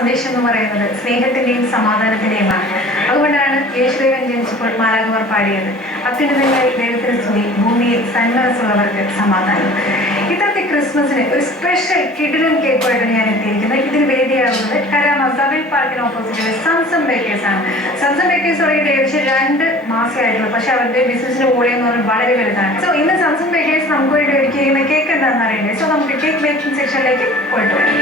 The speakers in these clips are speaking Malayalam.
സന്ദേശം എന്ന് പറയുന്നത് സ്നേഹത്തിന്റെയും സമാധാനത്തിന്റെയുമാണ്. അതുകൊണ്ടാണ് യേശുദേവൻ ജനിച്ചപ്പോൾ മാലാഖമാർ പാടിയത്, അത്യുന്നതങ്ങളിൽ ദൈവത്തിന് സ്തുതി, ഭൂമിയിൽ സന്മനസ്സുള്ളവർക്ക് സമാധാനം. ഇന്നത്തെ ക്രിസ്മസിന് ഒരു സ്പെഷ്യൽ കിടിലൻ കേക്കുമായിട്ടാണ് ഞാൻ എത്തിയിരിക്കുന്നത്. ഇതിന് വേദിയാകുന്നത് കരാമ സബിൽ പാർക്കിന് ഓപ്പോസിറ്റ് സംസം ബേക്കേഴ്സ് ആണ്. സംസം ബേക്കേഴ്സ് തുടങ്ങിയിട്ട് ഏകദേശം 2 മാസമായിട്ടുള്ളൂ. പക്ഷെ അവരുടെ ബിസിനസിന്റെ വോളിയം എന്ന് പറഞ്ഞാൽ വളരെ വലുതാണ്. സോ ഇന്ന് സംസം ബേക്കേഴ്സ് നമുക്ക് വേണ്ടി ഒരുക്കിയിരിക്കുന്ന കേക്ക് എന്താണെന്ന് അറിയണ്ടേ? സോ നമുക്ക് കേക്ക് മേക്കിംഗ് സെക്ഷനിലേക്ക് പോയിട്ട് വരാം.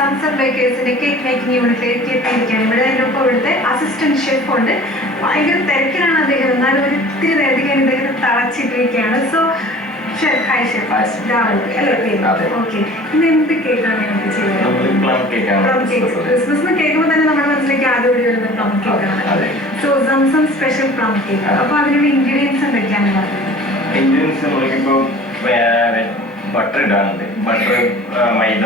സംസം ബേക്കേഴ്സിന്റെ കേക്ക് മേക്കിംഗ് യൂണിറ്റിലേക്ക് എത്തിയിരിക്കുകയാണ്. ഇവിടെ എൻ്റെ ഒപ്പം ഇവിടുത്തെ അസിസ്റ്റന്റ് ഷെഫ് ഉണ്ട്. ഭയങ്കര തിരക്കിലാണ് അദ്ദേഹം, എന്നാലും ഒരു ഇത്തിരി നേരത്തേക്ക് ഇദ്ദേഹത്തെ തളച്ചിട്ടിരിക്കുകയാണ്. So chef, hi chef. Okay, ഇന്ന് എന്ത് കേക്കാണ് ഞങ്ങൾക്ക് ചെയ്യുന്നത്? ക്രിസ്മസിന് കേൾക്കുമ്പോൾ തന്നെ നമ്മുടെ മനസ്സിലേക്ക് ആദ്യം ഓടി വരുന്നത് പ്ലം കേക്കാണ്. So Zamzam special plum cake. അപ്പൊ അതിനുള്ള ഇൻഗ്രീഡിയൻസ് എന്തൊക്കെയാണ് പറയുന്നത്? ബട്ടർ ഇടാറുണ്ട്. ബട്ടർ, മൈദ,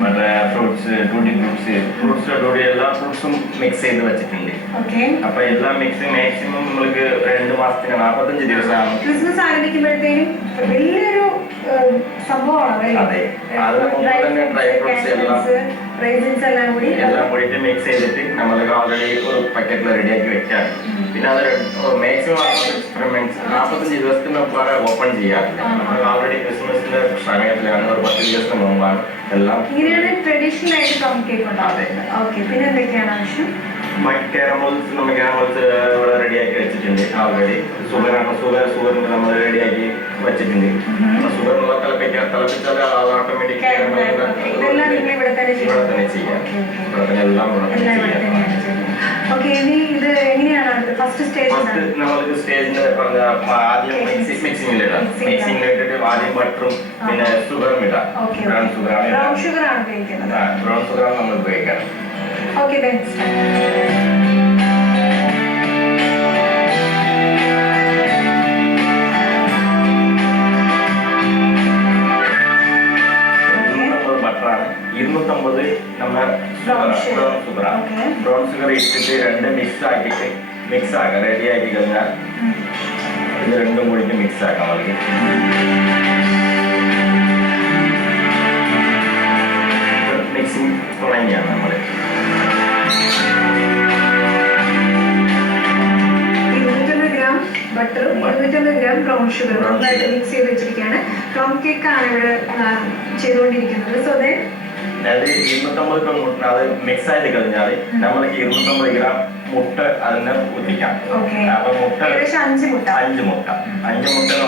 മറ്റേ ഫ്രൂട്ട്സ്, ഫ്രൂട്ട്സിന്റെ കൂടി എല്ലാ ഫ്രൂട്ട്സും മിക്സ് ചെയ്ത് വെച്ചിട്ടുണ്ട്. അപ്പൊ എല്ലാം മാക്സിമം നമ്മൾക്ക് 2 മാസത്തിന് 45 ദിവസമാണ്. ക്രിസ്മസ് ആരംഭിക്കുമ്പോഴത്തേനും വലിയൊരു സംഭവമാണ്. അതെ, അതിന് മുമ്പ് തന്നെ ഡ്രൈ ഫ്രൂട്ട്സ് എല്ലാം കൂടിയിട്ട് മിക്സ് ചെയ്തിട്ട് നമ്മൾ ഓൾറെഡി ഒരു പാക്കറ്റിൽ റെഡിയാക്കി വെക്കാം. പിന്നെ അത് മാക്സിമം 45 ദിവസത്തിന് മുമ്പാണ് ഓപ്പൺ ചെയ്യാറില്ല. നമ്മൾ ഓൾറെഡി ക്രിസ്മസിന്റെ സമയത്തിലാണ്, ഒരു 10 ദിവസത്തിന് മുമ്പാണ് എല്ലാം. ഇങ്ങനെയാണ് ട്രഡീഷണൽ ആയിട്ട് പ്ലം കേക്ക് ഉണ്ടാവുന്നത്. ഓക്കെ, പിന്നെ എന്തൊക്കെയാണ് ആവശ്യം? കാരമൽസ് ഇവിടെ റെഡിയാക്കി വെച്ചിട്ടുണ്ട് ഓൾറെഡി. സുഗർ നമ്മൾ റെഡിയാക്കി വെച്ചിട്ടുണ്ട്. സുഗർ തിളപ്പിച്ചാൽ ഓട്ടോമാറ്റിക് ഇവിടെ തന്നെ ചെയ്യാം. ഇവിടെ തന്നെ എല്ലാം നമ്മൾക്ക് സ്റ്റേജിന്റെ ആദ്യം മിക്സിംഗിലിട്ടിട്ട് ആദ്യം ബട്ടറും പിന്നെ ഷുഗറും ഇടാം. ബ്രൗൺ ഷുഗറാണ് നമ്മൾ ഉപയോഗിക്കാറ്. Okay, then ബട്ടറാണ്. 250 നമ്മുടെ ബ്രൗൺ ഷുഗർ ഇട്ടിട്ട് 2 മിക്സ് ആക്കാം. റെഡി ആക്കി കഴിഞ്ഞാൽ ഇത് 2ഉം കൂടിയിട്ട് മിക്സ് ആക്കാം. നമുക്ക് മിക്സിങ് തുടങ്ങിയാണ് നമ്മൾ. 250 ഗ്രാം ബട്ടറും 250 ഗ്രാം ബ്രൗൺ ഷുഗറും നന്നായിട്ട് മിക്സ് ചെയ്ത് വെച്ചിരിക്കുകയാണ്. പ്ലം കേക്ക് ആണ് ഇവിടെ ചെയ്തുകൊണ്ടിരിക്കുന്നത്. സോ അതായത് 250 അത് മിക്സ് ആയിട്ട് കഴിഞ്ഞാൽ നമ്മൾക്ക് 250 ഗ്രാം മുട്ട അതിനെ ഊറ്റിക്കാം. അപ്പൊ മുട്ട 5 മുട്ട എന്ന്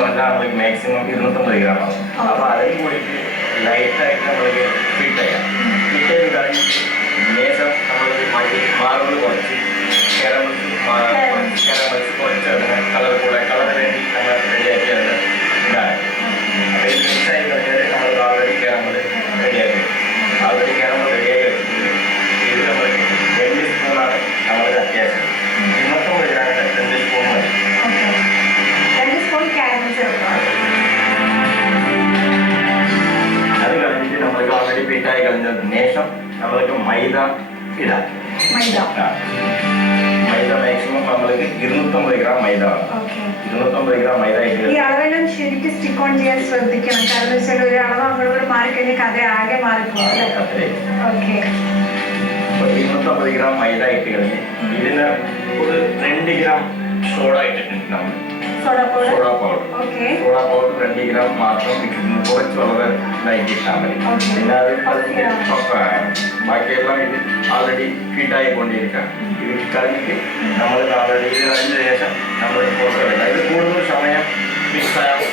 പറഞ്ഞാൽ നമ്മൾക്ക് മാക്സിമം 250 ഗ്രാം ആവും. അപ്പൊ അതിന് കൂടിയിട്ട് ലൈറ്റായിട്ട് നമ്മൾക്ക് ഫിറ്റ് ചെയ്യാം. ഫിറ്റ് ചെയ്ത് കഴിഞ്ഞിട്ട് ശേഷം നമ്മൾക്ക് മാർബിൾ കുറച്ച് കാരമൽസ് കുറച്ച് അതിന് കളർ വേണ്ടി നമ്മൾ റെഡിയാക്കി അതിന് ഇതാണ്. അപ്പൊ ഇത് മിക്സ് ആയി കഴിഞ്ഞാൽ നമ്മൾ ഓൾറെഡി കാരമൽ റെഡിയാക്കി വെച്ചിട്ടുണ്ട്. ഇത് നമ്മൾ 2 സ്പൂണാണ് നമ്മൾക്ക് അത്യാവശ്യം. 250 ഗ്രാം 2 സ്പൂൺ മതി. അത് കഴിഞ്ഞിട്ട് നമ്മൾക്ക് ഓൾറെഡി ഫിറ്റായി കഴിഞ്ഞതിന് ശേഷം നമ്മൾക്ക് മൈദ ഇടാം. മൈദ മാക്സിമം നമ്മൾക്ക് 250 ഗ്രാം മൈദ വേണം. 250 ഗ്രാം മൈദ ഇട്ട് ഈ അളവെല്ലാം ശരിക്കും സ്റ്റിക്ക് ഓൺ ചെയ്യാൻ ശ്രദ്ധിക്കണം. കാരണം വെച്ചാൽ ഒരു അളവ് അങ്ങോട്ട് മാറിക്കഴിഞ്ഞാൽ കഥ ആകെ മാറിപ്പോകും. 250 ഗ്രാം മൈദ ഇട്ട് കഴിഞ്ഞ് ഇതിന് ഒരു 2 ഗ്രാം സോഡ ഇട്ടിട്ടുണ്ട്. നമ്മൾ സോഡ പൗഡർ 2 ഗ്രാം മാത്രം ഇട്ടിട്ടുണ്ട്. കുറച്ച് വളരെ ലൈറ്റ് ഇട്ടാൽ മതി. പിന്നെ അത് ബാക്കിയെല്ലാം ഇത് ഓൾറെഡി ഫിറ്റായി കൊണ്ടിരിക്കാം. ഇത് കഴിഞ്ഞിട്ട് നമ്മൾ ഓൾറെഡി ഇത് കഴിഞ്ഞ ശേഷം നമ്മൾ പുറത്ത് ഇത് കൂടുതൽ സമയം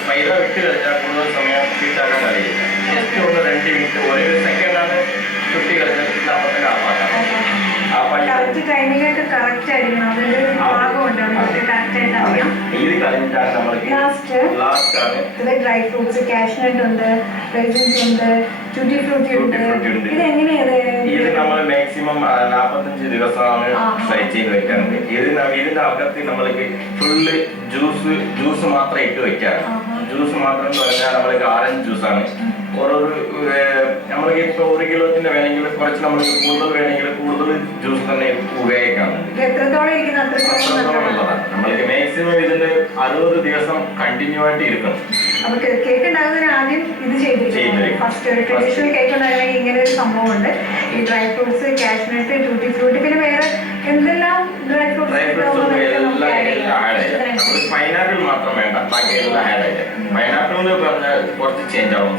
മൈദ വിട്ട് കഴിഞ്ഞാൽ കൂടുതൽ സമയം ഫിറ്റാക്കാൻ കഴിയില്ല. ജസ്റ്റ് ഒന്ന് 2 മിനിറ്റ് 1 സെക്കൻഡാണ് ചുട്ടി കഴിഞ്ഞാൽ നമുക്ക് ആവാക്കാം. ഇത് കഴിഞ്ഞിട്ടാണ് നമ്മൾക്ക് ലാസ്റ്റ് ആണ് ഡ്രൈ ഫ്രൂട്ട്സ്, കാഷ്നട്ട് ഉണ്ട്, റൈസിൻസ് ഉണ്ട്, ട്യൂട്ടി ഫ്രൂട്ടി ഉണ്ട്. ഇത് നമ്മൾ മാക്സിമം 45 ദിവസമാണ് ഫ്രൈ ചെയ്ത് വെക്കാറുണ്ട്. ഇതിന്റെ അകത്ത് നമ്മൾക്ക് ഫുള്ള് ജ്യൂസ് മാത്രം ഇട്ട് വെക്കാറ്. ജ്യൂസ് മാത്രം എന്ന് പറഞ്ഞാൽ നമ്മൾക്ക് ഓറഞ്ച് ജ്യൂസാണ്. ഓരോരു നമ്മൾക്ക് ഇപ്പൊ 1 കിലോത്തിന്റെ വേണമെങ്കിൽ കുറച്ച് നമ്മൾക്ക് കൂടുതൽ വേണമെങ്കിൽ കൂടുതൽ ജ്യൂസ് തന്നെ ഉപയോഗിക്കാം. നമ്മൾക്ക് മാക്സിമം ഇതിന്റെ 60 ദിവസം കണ്ടിന്യൂ ആയിട്ട് ഇരിക്കണം. കേക്ക് ഉണ്ടാകുന്നതിന് ആദ്യം ഇത് ചെയ്തിരിക്കും. ഫസ്റ്റ് ഒരു ട്രഡീഷണൽ കേക്ക് ഉണ്ടാകണമെങ്കിൽ ഇങ്ങനെ ഒരു സംഭവമുണ്ട്. ഈ dry fruits, cashew nut, tutti Frooti, പിന്നെ വേറെ എന്തെല്ലാം ഡ്രൈ ഫ്രൂട്ട്സ് പൈനാപ്പിൾ മാത്രം വേണ്ട, ബാക്കി എല്ലാം ആഡ് ആയിട്ട്. പൈനാപ്പിൾ എന്ന് പറഞ്ഞാൽ കുറച്ച് ചേഞ്ച് ആവും.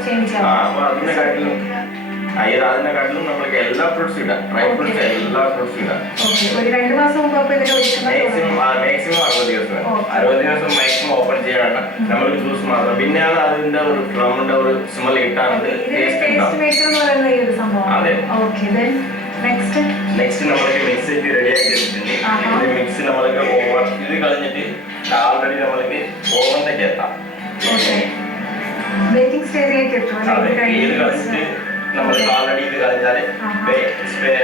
അപ്പൊ അതിനെക്കാട്ടിലും അതിനെക്കാട്ടിലും നമ്മൾക്ക് എല്ലാ ഫ്രൂട്ട്സ് ഇടാം. ഡ്രൈ ഫ്രൂട്ട്സ് എല്ലാ ഫ്രൂട്ട്സ് ഇടാം. മാക്സിമം 60 ദിവസം 60 ദിവസം മാക്സിമം ഓപ്പൺ ചെയ്യാൻ നമ്മൾക്ക് ജ്യൂസ് മാത്രം. പിന്നെ അതിന്റെ ഒരു ഡ്രമ്മിന്റെ ഒരു സ്മെൽ കിട്ടാറുണ്ട്. അതെ. നെക്സ്റ്റ് നമ്മൾക്ക് മിക്സ് റെഡി ആക്കി വെച്ചിട്ടുണ്ട്. മിക്സ് നമ്മൾക്ക് ഓവൻ ഇത് കളഞ്ഞിട്ട് ആൾറെഡി നമ്മൾക്ക് ഓവനിലേക്ക് എത്താം. ബേക്കിംഗ് സ്റ്റേജിലേക്ക് ഇത് കളിച്ചിട്ട് നമ്മൾക്ക് ആൾറെഡി ഇത് കളഞ്ഞാല്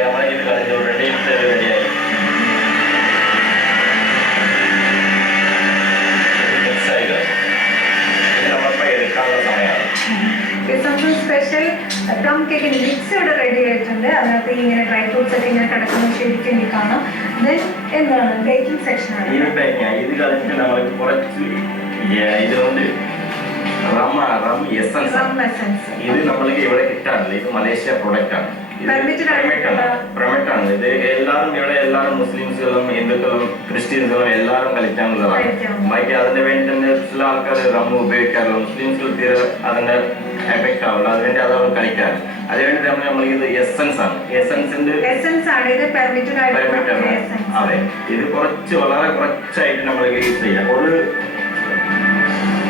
നമ്മൾ ഇത് കളഞ്ഞു റെഡിയായി മിക്സ് ആയി ഇത് നമ്മളിപ്പോ എടുക്കാനുള്ള സമയമാണ്. സ്പെഷ്യൽ പ്ലം കേക്ക് മിക്സ് ഇവിടെ റെഡി ആയിട്ടുണ്ട്. അതിനകത്ത് ഇങ്ങനെ ഡ്രൈ ഫ്രൂട്ട്സ് ഒക്കെ ഇങ്ങനെ കിടക്കുന്നത് ശരിക്കും എനിക്ക് കാണാം. എന്താണ് ബേക്കിംഗ് സെക്ഷൻ ആണ്. ഇത് കളിച്ചിട്ട് നമ്മൾക്ക് കുറച്ച് ഇതുകൊണ്ട് ഇത് നമ്മൾക്ക് ഇവിടെ കിട്ടാറില്ല. ഇത് മലേഷ്യ പ്രൊഡക്റ്റ് ആണ്. പ്രൊമറ്റാണ്. ഇത് എല്ലാവരും മുസ്ലിംസുകളും ഹിന്ദുക്കളും ക്രിസ്ത്യൻസുകളും എല്ലാവരും കളിക്കാനുള്ളതാണ്. ബാക്കി അതിന്റെ വേണ്ടി തന്നെ ചില ആൾക്കാർ റമ്മ് ഉപയോഗിക്കാറില്ല. മുസ്ലിംസിൽ തീരെ അതിന്റെ എഫക്ട് ആവില്ല. അതിനുവേണ്ടി അത് അവർ കളിക്കാറ്. അതുവേണ്ടി തന്നെ നമ്മൾ ഇത് എസൻസ് ആണ്. അതെ. ഇത് വളരെ കുറച്ചായിട്ട് നമ്മൾ യൂസ് ചെയ്യാം. ഒരു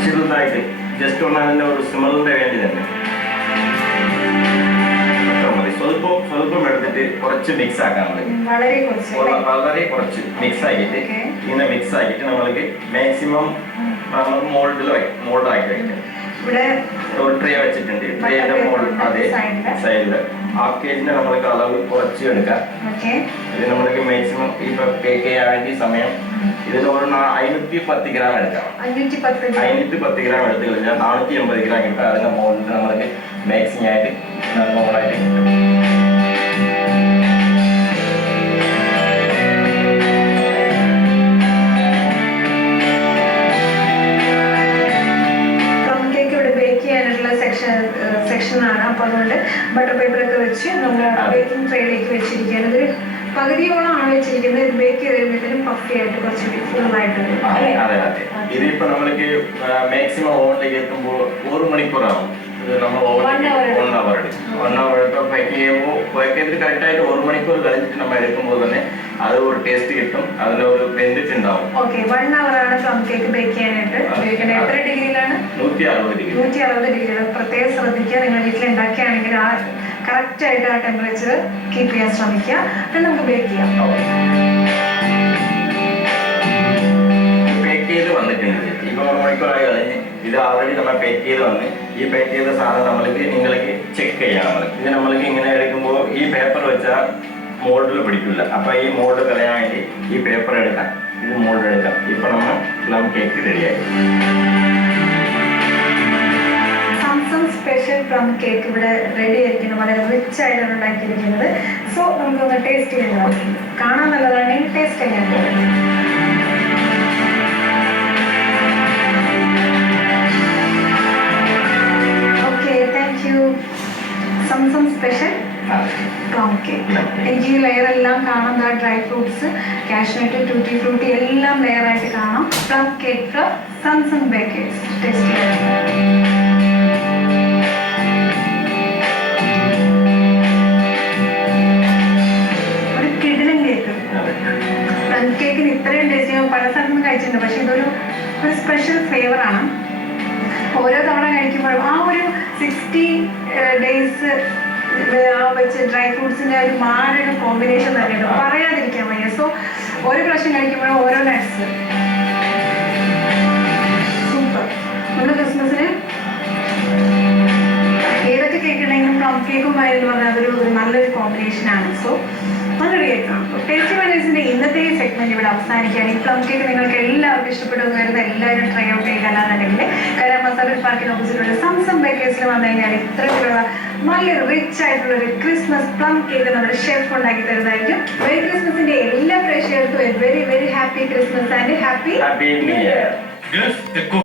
ചെറുതായിട്ട് ജസ്റ്റ് അതിന്റെ ഒരു സ്മെല്ലിന്റെ വേണ്ടി തന്നെ സ്വല്പം എടുത്തിട്ട് കുറച്ച് മിക്സ് ആക്കാൻ വളരെ കുറച്ച് മിക്സ് ആക്കിയിട്ട് ഇങ്ങനെ മിക്സ് ആക്കിയിട്ട് നമ്മൾക്ക് മാക്സിമം മോൾഡ് ആക്കി വയ്ക്കാം. ഒരു ട്രേ വെച്ചിട്ടുണ്ട്. ട്രേന്റെ മോൾഡ് അതേ സൈഡില് ഹാഫ് കേജിന്റെ നമ്മൾക്ക് അളവ് കുറച്ച് എടുക്കാം. ഇത് നമ്മൾക്ക് മാക്സിമം ഇപ്പൊ കേക്ക് ചെയ്യാൻ വേണ്ടി സമയം ഇതിന് ഒരു 510 ഗ്രാം എടുക്കാം. 510 ഗ്രാം എടുത്തു കഴിഞ്ഞാൽ 480 ഗ്രാം കിട്ടും. അതിന്റെ മോളിൽ നമ്മൾക്ക് മാക്സിമം ആയിട്ട് മോളായിട്ട് കിട്ടും. സെക്ഷനാണ്. അപ്പൊ അതുകൊണ്ട് ബട്ടർ പേപ്പർ ഒക്കെ വെച്ച് നമ്മൾ ബേക്കിംഗ് ട്രേയിലേക്ക് വെച്ചിരിക്കുകയാണ്. ഇതൊരു പകുതിയോളമാണ് വെച്ചിരിക്കുന്നത്. ഇത് ബേക്ക് ചെയ്ത് കഴിയുമ്പോഴത്തേനും പഫി ആയിട്ട് കുറച്ച് ഫുള്ളായിട്ട് വരും. ഇതിപ്പോ നമ്മൾക്ക് മാക്സിമം ഓവനിലേക്ക് എത്തുമ്പോൾ 1 മണിക്കൂറാവും. നമ്മൾ 1 അവർ പാക്ക് ചെയ്യുമ്പോൾ പാക്ക് ചെയ്തിട്ട് കറക്റ്റായിട്ട് 1 മണിക്കൂർ കഴിഞ്ഞിട്ട് നമ്മൾ എടുക്കുമ്പോൾ തന്നെ അത് ഒരു ടേസ്റ്റ് കിട്ടും. അതിലൊരു ബെനിഫിറ്റ് ഉണ്ടാവും. 1 അവറാണ് പ്ലം കേക്ക് ബേക്ക് ചെയ്യാനായിട്ട് ഉപയോഗിക്കുന്നത്. എത്ര ഡിഗ്രിയിലാണ്? 160 ഡിഗ്രിയിൽ. പ്രത്യേകം ശ്രദ്ധിക്കുക. നിങ്ങൾ വീട്ടിൽ ഉണ്ടാക്കുകയാണെങ്കിൽ ആ കറക്റ്റ് ആയിട്ട് ആ ടെമ്പറേച്ചർ കീപ്പ് ചെയ്യാൻ ശ്രമിക്കുക. അത് നമുക്ക് ബേക്ക് ചെയ്യാം. പാക്ക് ചെയ്ത് വന്നിട്ടുണ്ട്. ഇപ്പൊ 1 മണിക്കൂറായി കഴിഞ്ഞ് ഇത് ആൾറെഡി നമ്മൾ പാക്ക് ചെയ്ത് വന്ന് ഈ പാക്ക് ചെയ്ത സാധനം നിങ്ങൾക്ക് ചെക്ക് ചെയ്യാം. ഇത് നമ്മൾക്ക് ഇങ്ങനെ എടുക്കുമ്പോൾ ഈ പേപ്പർ വെച്ചാൽ മോൾഡിൽ പിടിക്കില്ല. അപ്പൊ ഈ മോൾഡ് കളയാൻ വേണ്ടി ഈ പേപ്പർ എടുക്കാം. ഇത് മോൾഡ് എടുക്കാം. ഇപ്പൊ നമ്മൾ പ്ലം കേക്ക് റെഡിയായി. സ്പെഷ്യൽ പ്ലം കേക്ക് ഇവിടെ റെഡി ആയിരിക്കുന്നു. വളരെ റിച്ച് ആയിട്ടാണ് ഉണ്ടാക്കിയിരിക്കുന്നത്. സോ നമുക്കൊന്ന് ടേസ്റ്റ് ചെയ്യുന്നത് കാണാൻ നല്ലതാണെങ്കിൽ ടേസ്റ്റ് ചെയ്യാൻ. Okay, thank you. Zamzam special plum cake. എനിക്ക് ഈ ലെയർ എല്ലാം കാണാം. Dry fruits, cashew nut, tutti frutti എല്ലാം ലെയർ ആയിട്ട് കാണാം. Plum cake from Zamzam bakers. Taste ചെയ്യാം. കേക്കിന് ഇത്രയും ടേസ്റ്റ് ഞാൻ പല സ്ഥലത്തും കഴിച്ചിട്ടുണ്ട്. പക്ഷെ ഇതൊരു സ്പെഷ്യൽ ഫ്ലേവർ ആണ്. ഓരോ തവണ കഴിക്കുമ്പോഴും ആ ഒരു 60 ഡേയ്സ് വെച്ച് ഡ്രൈ ഫ്രൂട്ട്സിന്റെ ഒരു മാറൊരു കോമ്പിനേഷൻ തന്നെയുണ്ട്. പറയാതിരിക്കാൻ വയ്യ. സോ ഓരോ പ്രാവശ്യം കഴിക്കുമ്പോഴും ഓരോ നട്ട്സ് സൂപ്പർ. നമ്മുടെ ക്രിസ്മസിന് ഏതൊക്കെ കേക്ക് ഉണ്ടെങ്കിലും പ്ലം കേക്കുമായി എന്ന് പറഞ്ഞാൽ അതൊരു നല്ലൊരു കോമ്പിനേഷൻ ആണ്. സോ നല്ലൊരു കേക്കാണ്. ടേസ്റ്റി മൈനേഴ്സിന്റെ ഇന്നത്തെ സെഗ്മെന്റ് ഇവിടെ അവസാനിക്കുകയാണ്. ഈ പ്ലം കേക്ക് നിങ്ങൾക്ക് എല്ലാവർക്കും ഇഷ്ടപ്പെടുമെന്ന് വരുന്നത് എല്ലാവരും ട്രൈ ഔട്ട് ചെയ്യുക. അല്ലാന്നുണ്ടെങ്കിൽ കരാമ സർവീസ് പാർക്കിന് ഓപ്പോസിറ്റുള്ള സംസം ബേക്കേഴ്സിൽ വന്നു കഴിഞ്ഞാൽ ഇത്തരത്തിലുള്ള നല്ല റിച്ച് ആയിട്ടുള്ള ഒരു ക്രിസ്മസ് പ്ലം കേക്ക് നമ്മുടെ ഷെഫ് ഉണ്ടാക്കി തരുന്നതായിരിക്കും. മെറി ക്രിസ്മസിന്റെ എല്ലാ പ്രേക്ഷകർക്കും very very happy Christmas and happy new year.